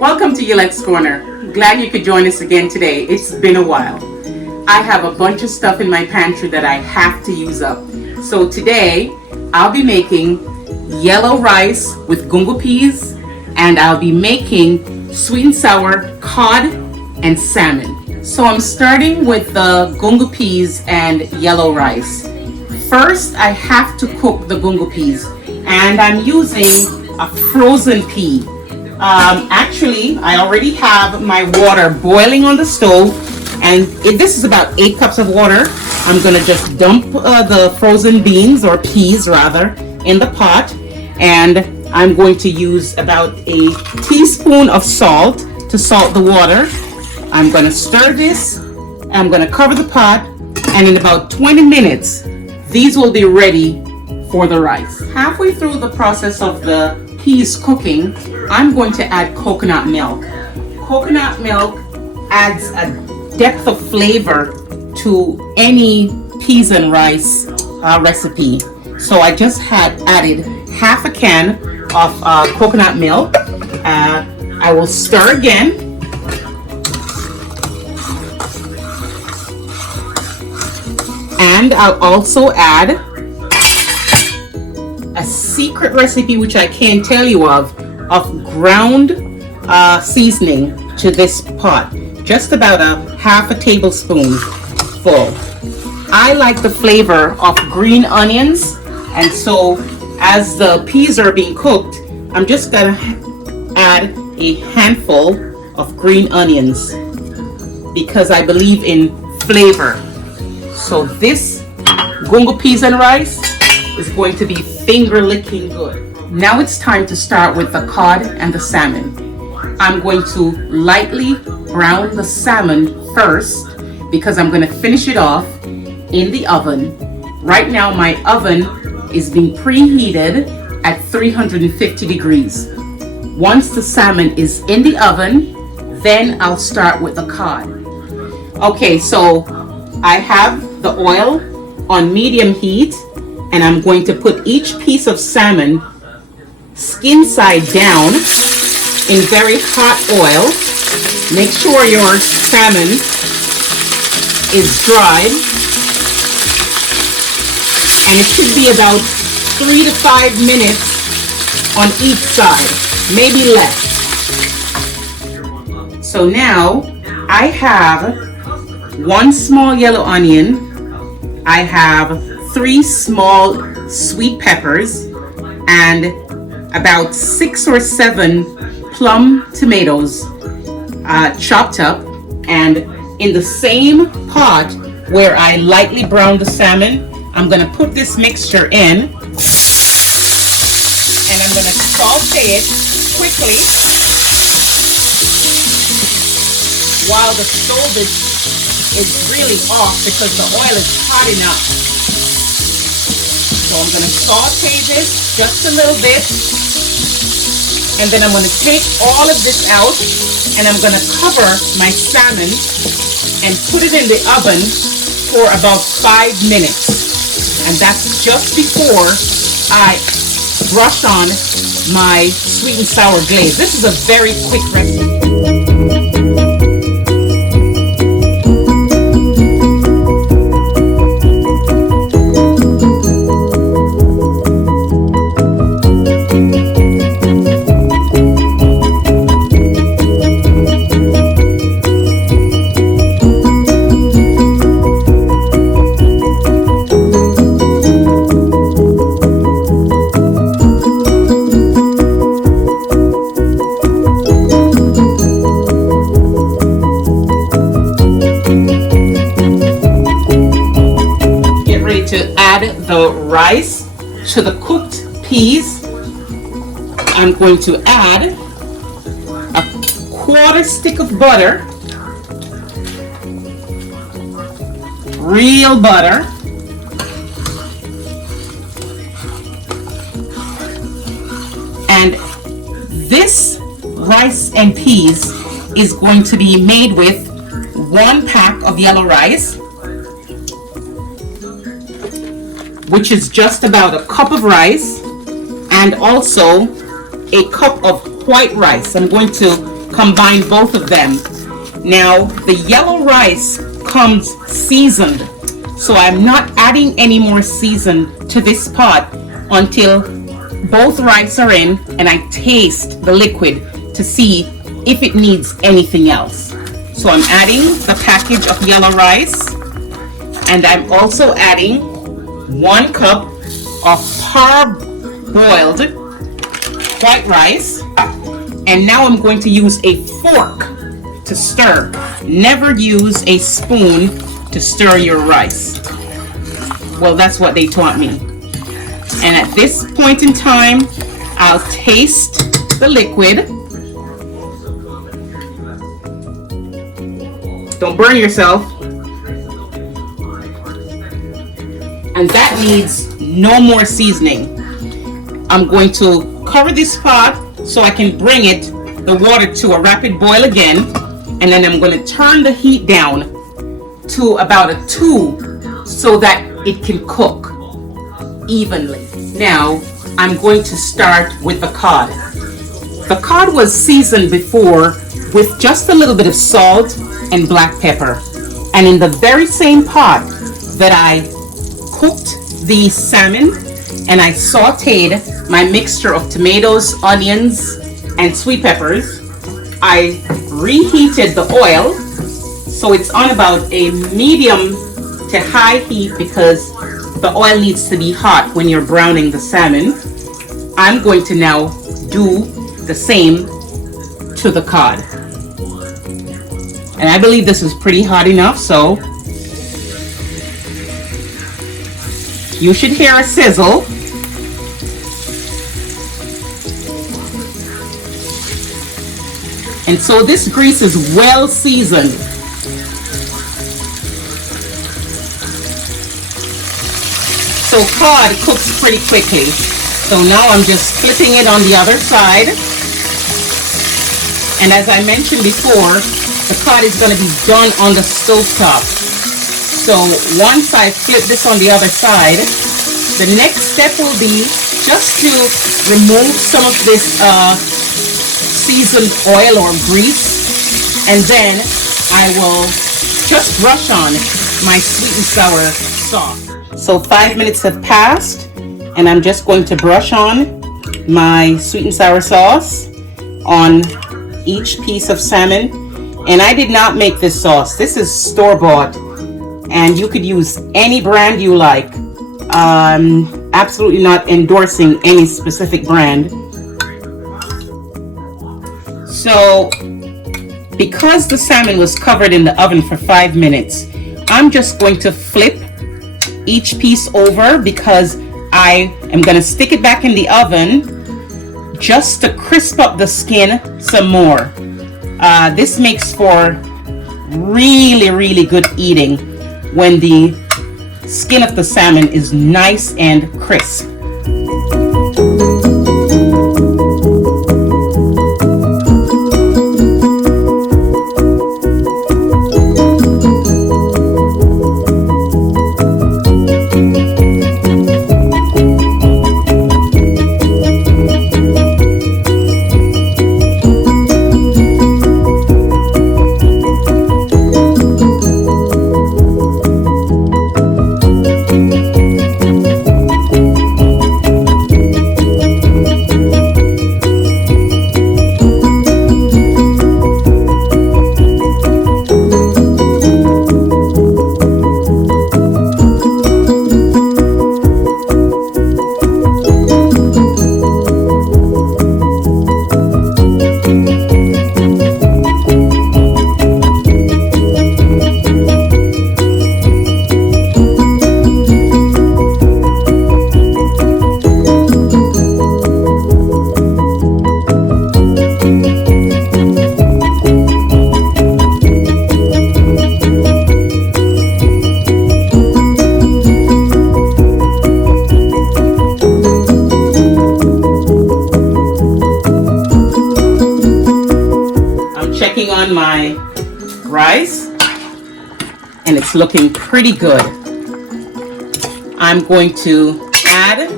Welcome to Yulette's Corner. Glad you could join us again today. It's been a while. I have a bunch of stuff in my pantry that I have to use up. So today I'll be making yellow rice with gungo peas, and I'll be making sweet and sour cod and salmon. So I'm starting with the gungo peas and yellow rice. First, I have to cook the gungo peas, and I'm using a frozen pea. Actually, I already have my water boiling on the stove, and this is about 8 cups of water. I'm gonna just dump the frozen beans, or peas rather, in the pot, and I'm going to use about a teaspoon of salt to salt the water. I'm gonna stir this, I'm gonna cover the pot, and in about 20 minutes, these will be ready for the rice. Halfway through the process of the peas cooking, I'm going to add coconut milk. Coconut milk adds a depth of flavor to any peas and rice recipe. So I just had added half a can of coconut milk. I will stir again. And I'll also add a secret recipe which I can't tell you of ground seasoning to this pot. Just about a half a tablespoon full. I like the flavor of green onions, and so as the peas are being cooked, I'm just gonna add a handful of green onions because I believe in flavor. So this gungo peas and rice is going to be finger licking good. Now it's time to start with the cod and the salmon. I'm going to lightly brown the salmon first because I'm going to finish it off in the oven. Right now my oven is being preheated at 350 degrees. Once the salmon is in the oven, then I'll start with the cod. Okay, so I have the oil on medium heat, and I'm going to put each piece of salmon skin side down in very hot oil. Make sure your salmon is dried, and it should be about 3 to 5 minutes on each side, maybe less. So now I have 1 small yellow onion, I have 3 small sweet peppers, and about 6 or 7 plum tomatoes chopped up. And in the same pot where I lightly browned the salmon, I'm going to put this mixture in, and I'm going to saute it quickly while the stove is really off because the oil is hot enough. So I'm going to saute this just a little bit, and then I'm going to take all of this out, and I'm going to cover my salmon and put it in the oven for about 5 minutes. And that's just before I brush on my sweet and sour glaze. This is a very quick recipe. To add the rice to the cooked peas, I'm going to add a 1/4 stick of butter, real butter, and this rice and peas is going to be made with 1 pack of yellow rice, which is just about a cup of rice, and also a cup of white rice. I'm going to combine both of them. Now, the yellow rice comes seasoned, so I'm not adding any more season to this pot until both rice are in and I taste the liquid to see if it needs anything else. So I'm adding a package of yellow rice, and I'm also adding 1 cup of parboiled white rice, and now I'm going to use a fork to stir. Never use a spoon to stir your rice. Well, that's what they taught me. And at this point in time, I'll taste the liquid. Don't burn yourself. And that needs no more seasoning. I'm going to cover this pot so I can bring the water to a rapid boil again, and then I'm going to turn the heat down to about a 2 so that it can cook evenly. Now I'm going to start with the cod. The cod was seasoned before with just a little bit of salt and black pepper, and in the very same pot that I cooked the salmon and I sauteed my mixture of tomatoes, onions, and sweet peppers, I reheated the oil so it's on about a medium to high heat because the oil needs to be hot when you're browning the salmon. I'm going to now do the same to the cod. And I believe this is pretty hot enough, so you should hear a sizzle. And so this grease is well seasoned. So cod cooks pretty quickly. So now I'm just flipping it on the other side. And as I mentioned before, the cod is going to be done on the stove top. So once I flip this on the other side, the next step will be just to remove some of this seasoned oil or grease, and then I will just brush on my sweet and sour sauce. So 5 minutes have passed, and I'm just going to brush on my sweet and sour sauce on each piece of salmon. And I did not make this sauce. This is store-bought, and you could use any brand you like. Absolutely not endorsing any specific brand. So because the salmon was covered in the oven for 5 minutes, I'm just going to flip each piece over because I am going to stick it back in the oven just to crisp up the skin some more. This makes for really good eating when the skin of the salmon is nice and crisp. On my rice, and it's looking pretty good. I'm going to add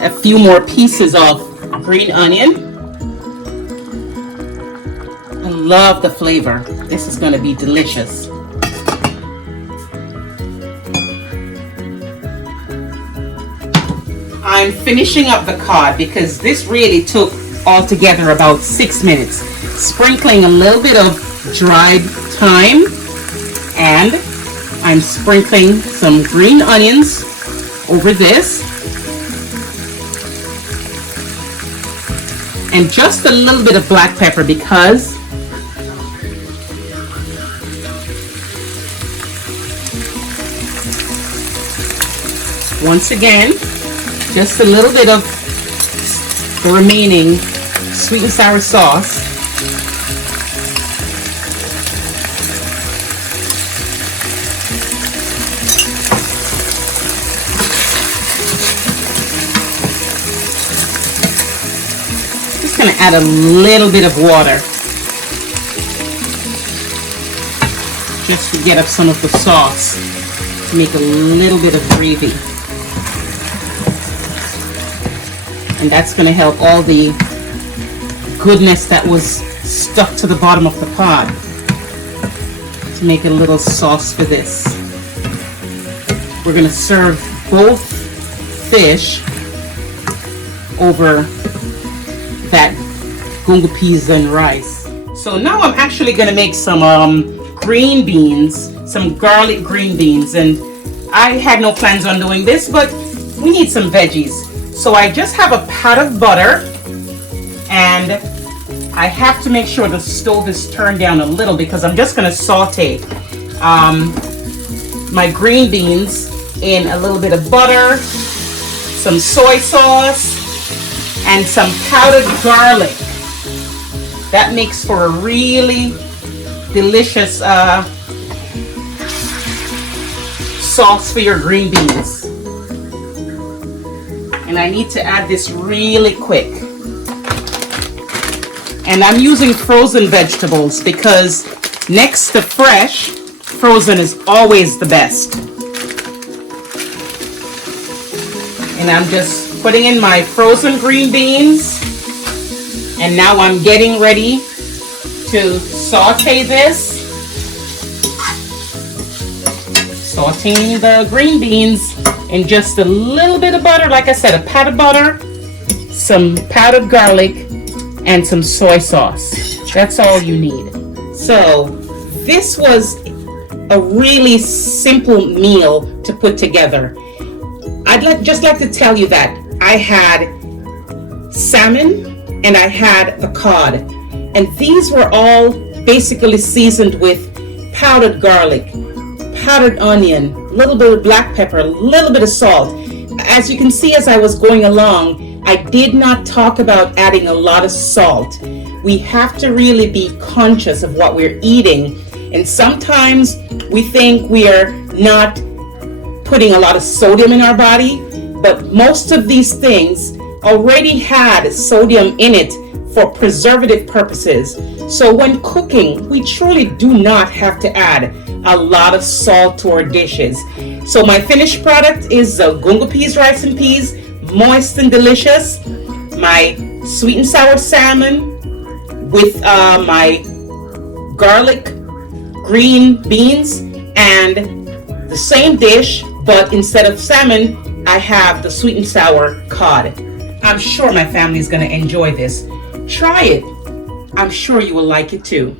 a few more pieces of green onion, a love the flavor. This is going to be delicious. I'm finishing up the cod because this really took altogether about 6 minutes. Sprinkling a little bit of dried thyme, and I'm sprinkling some green onions over this, and just a little bit of black pepper because once again, just a little bit of the remaining sweet and sour sauce. Just going to add a little bit of water just to get up some of the sauce to make a little bit of gravy. And that's going to help all the goodness that was stuck to the bottom of the pot to make a little sauce for this. We're going to serve both fish over that gungo peas and rice. So now I'm actually going to make some green beans, some garlic green beans. And I had no plans on doing this, but we need some veggies. So I just have a pot of butter, and I have to make sure the stove is turned down a little because I'm just going to saute my green beans in a little bit of butter, some soy sauce, and some powdered garlic. That makes for a really delicious sauce for your green beans. And I need to add this really quick. And I'm using frozen vegetables because next to fresh, frozen is always the best. And I'm just putting in my frozen green beans. And now I'm getting ready to saute this. Sauteing the green beans in just a little bit of butter. Like I said, a pat of butter, some powdered garlic, and some soy sauce. That's all you need. So this was a really simple meal to put together. I'd just like to tell you that I had salmon and I had the cod, and these were all basically seasoned with powdered garlic, powdered onion, a little bit of black pepper, a little bit of salt. As you can see, as I was going along, I did not talk about adding a lot of salt. We have to really be conscious of what we're eating, and sometimes we think we are not putting a lot of sodium in our body, but most of these things already had sodium in it for preservative purposes. So when cooking, we truly do not have to add a lot of salt to our dishes. So my finished product is the gungo peas, rice and peas, moist and delicious. My sweet and sour salmon with my garlic green beans, and the same dish, but instead of salmon, I have the sweet and sour cod. I'm sure my family is going to enjoy this. Try it. I'm sure you will like it too.